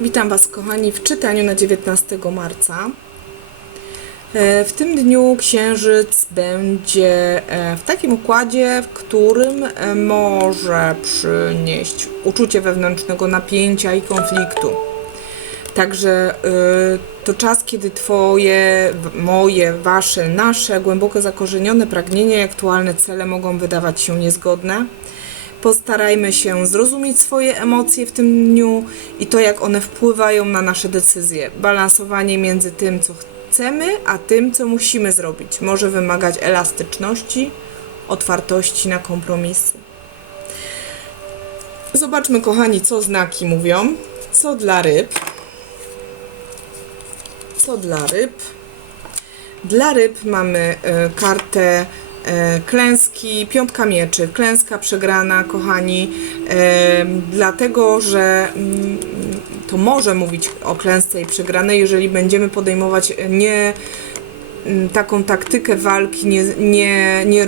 Witam Was, kochani, w czytaniu na 19 marca. E, W tym dniu księżyc będzie e, w takim układzie, w którym e, może przynieść uczucie wewnętrznego napięcia i konfliktu. Także to czas, kiedy Twoje, moje, Wasze, nasze głęboko zakorzenione pragnienia i aktualne cele mogą wydawać się niezgodne. Postarajmy się zrozumieć swoje emocje w tym dniu i to, jak one wpływają na nasze decyzje. Balansowanie między tym, co chcemy, a tym, co musimy zrobić, może wymagać elastyczności, otwartości na kompromisy. Zobaczmy, kochani, co znaki mówią. Co dla ryb. Co dla ryb. Dla ryb mamy e, kartę klęski, piątka mieczy, klęska przegrana, kochani, e, dlatego, że mm, to może mówić o klęsce i przegranej, jeżeli będziemy podejmować nie mm, taką taktykę walki nie, nie, nie,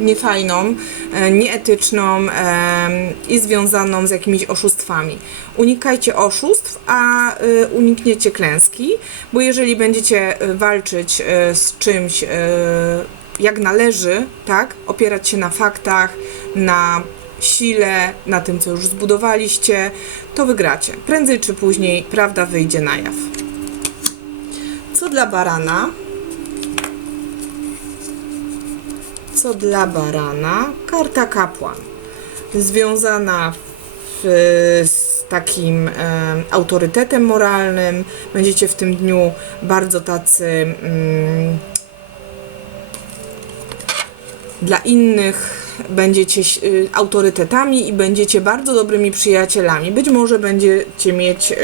niefajną, e, nieetyczną i związaną z jakimiś oszustwami. Unikajcie oszustw, a y, unikniecie klęski, bo jeżeli będziecie y, walczyć y, z czymś jak należy, tak, opierać się na faktach, na sile, na tym, co już zbudowaliście, to wygracie. Prędzej czy później prawda wyjdzie na jaw. Co dla barana? Co dla barana? Karta kapłan. Związana w, z takim e, autorytetem moralnym. Będziecie w tym dniu bardzo tacy mm, dla innych będziecie y, autorytetami i będziecie bardzo dobrymi przyjacielami. Być może będziecie mieć y,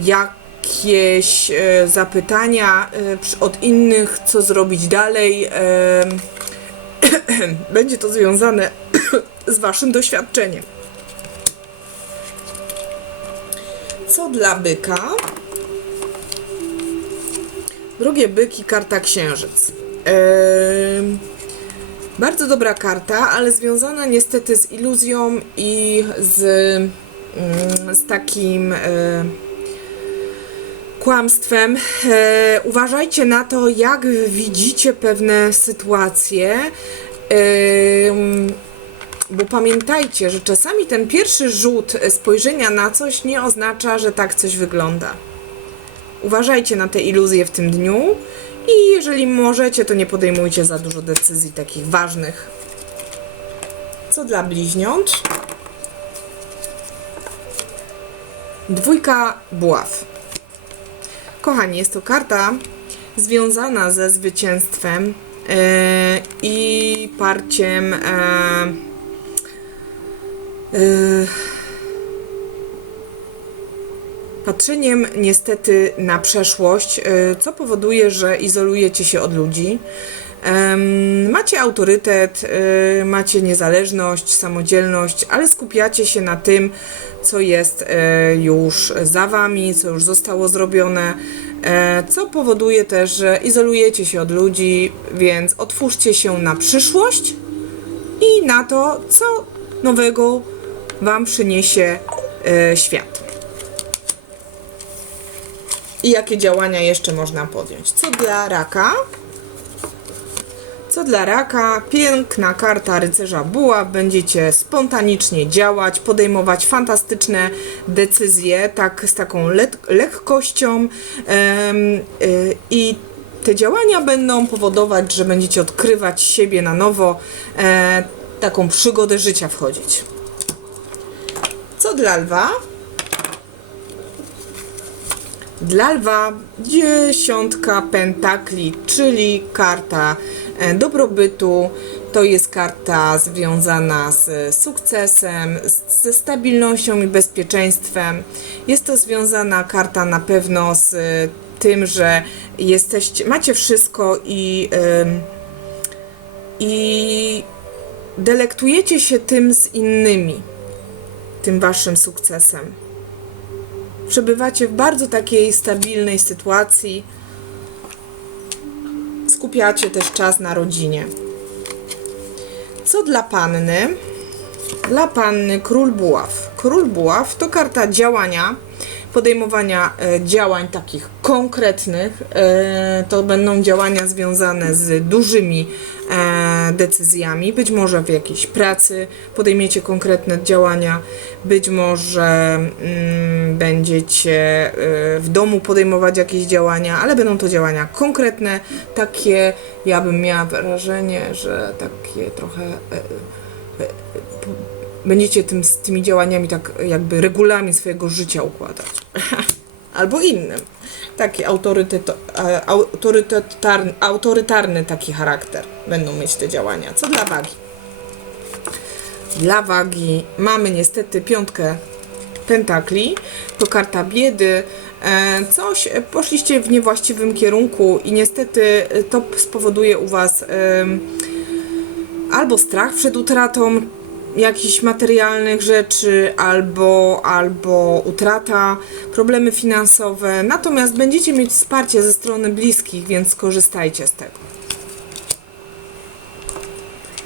jakieś y, zapytania od innych, co zrobić dalej. Będzie to związane z Waszym doświadczeniem. Co dla byka? Drugie byki, karta księżyc. Em, bardzo dobra karta, ale związana niestety z iluzją i z, mm, z takim e, kłamstwem. E, uważajcie na to, jak widzicie pewne sytuacje. Em, bo pamiętajcie, że czasami ten pierwszy rzut spojrzenia na coś nie oznacza, że tak coś wygląda. Uważajcie na te iluzje w tym dniu i jeżeli możecie, to nie podejmujcie za dużo decyzji takich ważnych. Co dla bliźniąt? Dwójka buław. Kochani, jest to karta związana ze zwycięstwem e, i parciem. e, e, patrzeniem niestety na przeszłość, y, co powoduje, że izolujecie się od ludzi. Macie autorytet, y, macie niezależność, samodzielność, ale skupiacie się na tym, co jest y, już za wami, co już zostało zrobione, e, co powoduje też, że izolujecie się od ludzi, więc otwórzcie się na przyszłość i na to, co nowego wam przyniesie e, świat i jakie działania jeszcze można podjąć. Co dla raka? Co dla raka? Piękna karta rycerza buław. Będziecie spontanicznie działać, podejmować fantastyczne decyzje, tak z taką let- lekkością y, i te działania będą powodować, że będziecie odkrywać siebie na nowo, e, taką przygodę życia wchodzić. Co dla lwa? Dla lwa dziesiątka pentakli, czyli karta e, dobrobytu. To jest karta związana z sukcesem, z- ze stabilnością i bezpieczeństwem. Jest to związana karta na pewno z e, tym, że jesteście, macie wszystko i, i delektujecie się tym z innymi, tym waszym sukcesem przebywacie w bardzo takiej stabilnej sytuacji. Skupiacie też czas na rodzinie. Co dla panny? Dla panny król buław. Król buław to karta działania, podejmowania e, działań takich konkretnych. E, to będą działania związane z dużymi e, decyzjami, być może w jakiejś pracy podejmiecie konkretne działania, być może mm, będziecie w domu podejmować jakieś działania, ale będą to działania konkretne, takie, ja bym miała wrażenie, że takie trochę będziecie tym, z tymi działaniami tak jakby regulamin swojego życia układać. Albo innym. Taki autorytet, e, autorytetarny, autorytarny taki charakter będą mieć te działania. Co dla wagi? Dla wagi mamy niestety piątkę pentakli, to karta biedy. E, Coś poszliście w niewłaściwym kierunku i niestety e, to spowoduje u Was albo strach przed utratą jakichś materialnych rzeczy, albo, albo utrata, problemy finansowe. Natomiast będziecie mieć wsparcie ze strony bliskich, więc skorzystajcie z tego.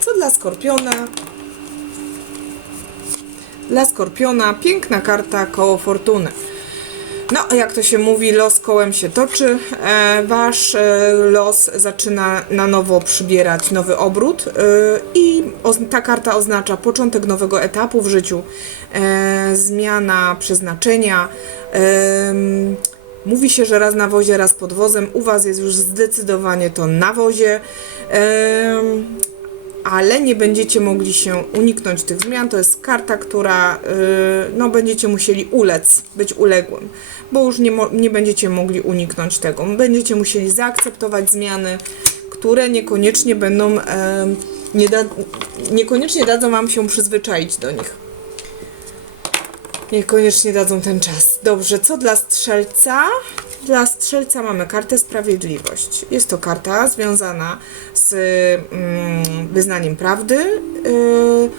Co dla Skorpiona? Dla Skorpiona piękna karta koło fortuny. No, jak to się mówi, los kołem się toczy. E, wasz e, los zaczyna na nowo przybierać nowy obrót e, i ta karta oznacza początek nowego etapu w życiu, zmiana przeznaczenia. Mówi się, że raz na wozie, raz pod wozem. U Was jest już zdecydowanie to na wozie. Ale nie będziecie mogli się uniknąć tych zmian. To jest karta, która y, no, będziecie musieli ulec, być uległym, bo już nie, nie będziecie mogli uniknąć tego. Będziecie musieli zaakceptować zmiany, które niekoniecznie będą, em, nie da, niekoniecznie dadzą Wam się przyzwyczaić do nich. Niekoniecznie dadzą ten czas. Dobrze, co dla strzelca? Dla strzelca mamy kartę Sprawiedliwość. Jest to karta związana z mm, wyznaniem prawdy, yy,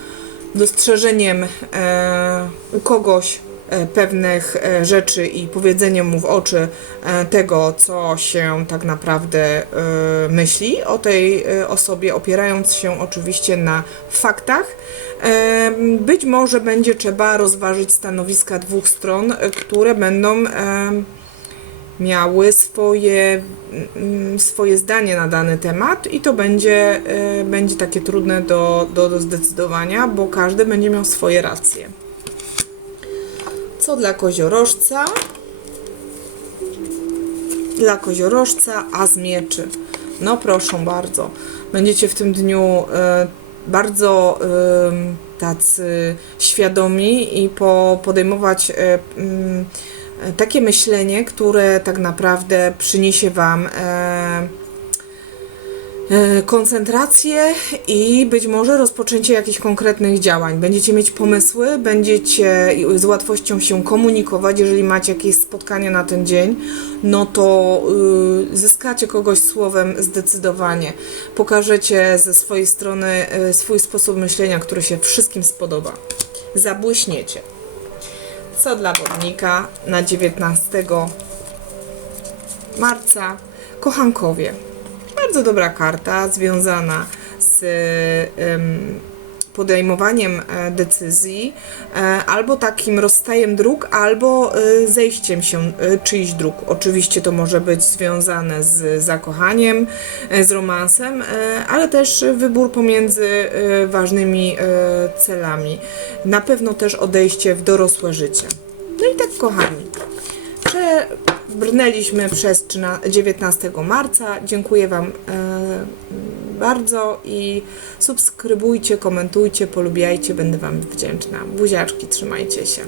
dostrzeżeniem e, u kogoś e, pewnych e, rzeczy i powiedzeniem mu w oczy tego, co się tak naprawdę myśli o tej osobie, opierając się oczywiście na faktach. Być może będzie trzeba rozważyć stanowiska dwóch stron, które będą miały swoje, mm, swoje zdanie na dany temat i to będzie, e, będzie takie trudne do, do, do zdecydowania, bo każdy będzie miał swoje racje. Co dla koziorożca? Dla koziorożca as mieczy. No proszę bardzo. Będziecie w tym dniu e, bardzo tacy świadomi i po, podejmować e, takie myślenie, które tak naprawdę przyniesie Wam e, e, koncentrację i być może rozpoczęcie jakichś konkretnych działań. Będziecie mieć pomysły, będziecie z łatwością się komunikować. Jeżeli macie jakieś spotkanie na ten dzień, no to y, zyskacie kogoś słowem zdecydowanie. Pokażecie ze swojej strony y, swój sposób myślenia, który się wszystkim spodoba. Zabłyśniecie. Co dla wodnika na 19 marca? Kochankowie bardzo dobra karta związana z podejmowaniem e, decyzji, e, albo takim rozstajem dróg, albo e, zejściem się czyichś dróg. Oczywiście to może być związane z zakochaniem, z romansem, ale też wybór pomiędzy ważnymi celami. Na pewno też odejście w dorosłe życie. No i tak, kochani, Przebrnęliśmy przez trzyna- 19 marca. Dziękuję Wam bardzo i subskrybujcie, komentujcie, polubiajcie. Będę Wam wdzięczna. Buziaczki, trzymajcie się.